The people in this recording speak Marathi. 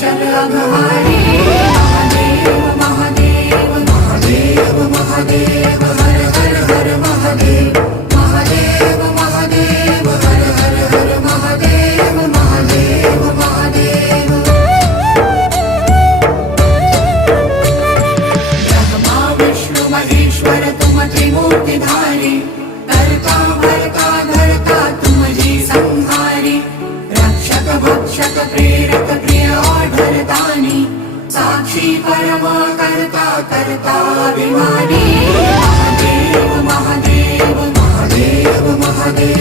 चंचल अघहारी महादेव महादेव महादेव महादेव हर हर हर महादेव महादेव महादेव हर हर हर महादेव महादेव महादेव ब्रह्मा विष्णु महेश्वर तुम त्रिमूर्तिधारी करता भरता धरता तुम जी संहारी रक्षक भक्षक प्रेरक प्रिय आढरदानी साक्षी परम करता करता अभिमानी महादेव महादेव महादेव महादेव